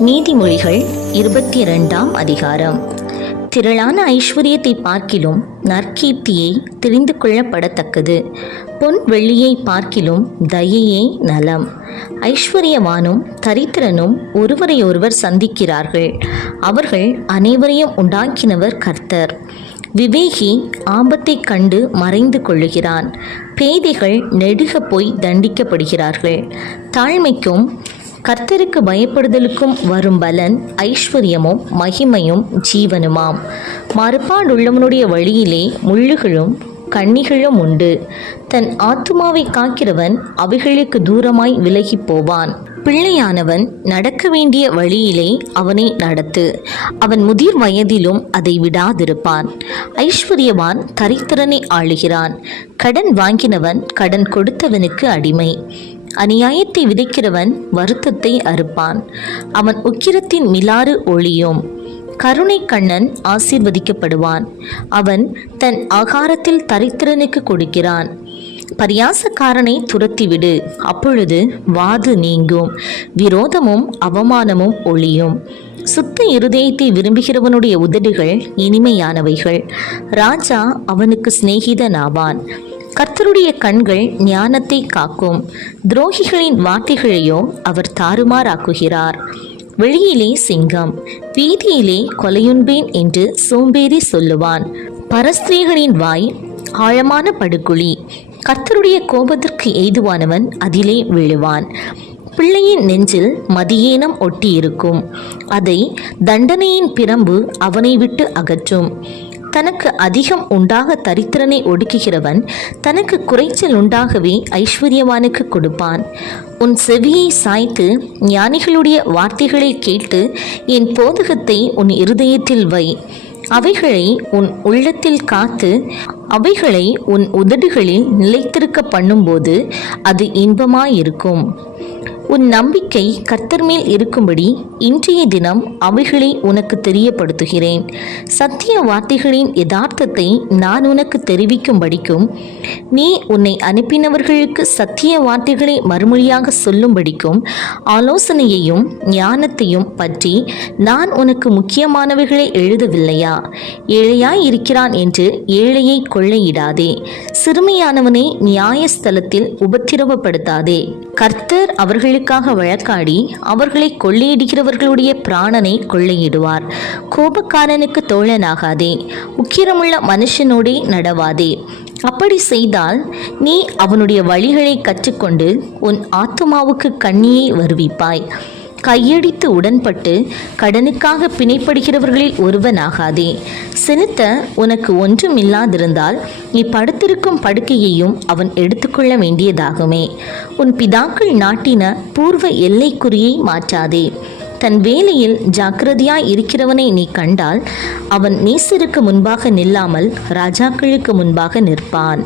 நீதிமொழிகள் 22ஆம் அதிகாரம். திரளான ஐஸ்வர்யத்தை பார்க்கிலும் நற்கீர்த்தியை தெரிந்து கொள்ளப்படத்தக்கது. பொன் வெள்ளியை பார்க்கிலும் தயையே நலம். ஐஸ்வர்யவானும் தரித்திரனும் ஒருவரையொருவர் சந்திக்கிறார்கள். அவர்கள் அனைவரையும் உண்டாக்கினவர் கர்த்தர். விவேகி ஆபத்தைக் கண்டு மறைந்து கொள்ளுகிறான். பேதைகள் நெடுக போய் தண்டிக்கப்படுகிறார்கள். தாழ்மைக்கும் கர்த்தருக்கு பயப்படுதலுக்கும் வரும் பலன் ஐஸ்வர்யமும் மகிமையும் ஜீவனுமாம். மாறுபாடுள்ளவனுடைய வழியிலே முள்ளுகளும் கண்ணிகளும் உண்டு. தன் ஆத்துமாவை காக்கிறவன் அவைகளுக்கு தூரமாய் விலகி போவான். பிள்ளையானவன் நடக்க வேண்டிய வழியிலே அவனை நடத்து. அவன் முதிர் வயதிலும் அதை விடாதிருப்பான். ஐஸ்வர்யவான் தரித்திரனை ஆளுகிறான். கடன் வாங்கினவன் கடன் கொடுத்தவனுக்கு அடிமை. அநியாயத்தை விதைக்கிறவன் வருத்தத்தை அறுப்பான். அவன் உக்கிரத்தின் மிலாறு ஒளியும். கருணை கண்ணன் ஆசீர்வதிக்கப்படுவான். அவன் தன் ஆகாரத்தில் தரித்திரனுக்கு கொடுக்கிறான். பரியாசக்காரனை துரத்திவிடு, அப்பொழுது வாது நீங்கும். விரோதமும் அவமானமும் ஒளியும். சுத்த இருதயத்தை விரும்புகிறவனுடைய உதடுகள் இனிமையானவைகள். ராஜா அவனுக்கு சிநேகிதனாவான். கர்த்தருடைய கண்கள் ஞானத்தை காக்கும். துரோகிகளின் வார்த்தைகளையோ அவர் தாறுமாறாக்குகிறார். வெளியிலே சிங்கம், வீதியிலே கொலையுண்பேன் என்று சோம்பேறி சொல்லுவான். பரஸ்திரீகளின் வாய் ஆழமான படுகுழி. கர்த்தருடைய கோபத்திற்கு எய்துவானவன் அதிலே விழுவான். பிள்ளையின் நெஞ்சில் மதியேனம் ஒட்டியிருக்கும். அதை தண்டனையின் பிரம்பு அவனை விட்டு அகற்றும். தனக்கு அதிகம் உண்டாக தரித்திரனை ஒடுக்குகிறவன் தனக்கு குறைச்சல் உண்டாகவே ஐஸ்வர்யவானுக்கு கொடுப்பான். உன் செவியை சாய்த்து ஞானிகளுடைய வார்த்தைகளை கேட்டு என் போதகத்தை உன் இருதயத்தில் வை. அவைகளை உன் உள்ளத்தில் காத்து அவைகளை உன் உதடுகளில் நிலைத்திருக்க பண்ணும்போது அது இன்பமாயிருக்கும். உன் நம்பிக்கை கர்த்தர் மேல் இருக்கும்படி இன்றைய தினம் அவைகளை உனக்கு தெரியப்படுத்துகிறேன். சத்திய வார்த்தைகளின் யதார்த்தத்தை நான் உனக்கு தெரிவிக்கும்படிக்கும் நீ உன்னை அனுப்பினவர்களுக்கு சத்திய வார்த்தைகளை மறுமொழியாக சொல்லும்படிக்கும் ஆலோசனையையும் ஞானத்தையும் பற்றி நான் உனக்கு முக்கியமானவைகளை எழுதவில்லையா? ஏழையாய் இருக்கிறான் என்று ஏழையை கொள்ளையிடாதே. சிறுமியானவனை நியாயஸ்தலத்தில் உபத்திரவப்படுத்தாதே. கர்த்தர் அவர்களுக்காக வழக்காடி அவர்களை கொள்ளையிடுகிறவர்களுடைய பிராணனை கொள்ளையிடுவார். கோபக்காரனுக்கு தோழனாகாதே. உக்கிரமுள்ள மனுஷனோடே நடவாதே. அப்படி செய்தால் நீ அவனுடைய வழிகளை கற்றுக்கொண்டு உன் ஆத்துமாவுக்கு கண்ணியை வருவிப்பாய். கையடித்து உடன்பட்டு கடனுக்காக பிணைப்படுகிறவர்களில் ஒருவனாகாதே. செலுத்த உனக்கு ஒன்றும் இல்லாதிருந்தால் நீ படுத்திருக்கும் படுக்கையையும் அவன் எடுத்துக்கொள்ள வேண்டியதாகுமே. உன் பிதாக்கள் நாட்டின பூர்வ எல்லைக்குறியை மாற்றாதே. தன் வேலையில் ஜாக்கிரதையாய் இருக்கிறவனை நீ கண்டால் அவன் நேசருக்கு முன்பாக நில்லாமல் ராஜாக்களுக்கு முன்பாக நிற்பான்.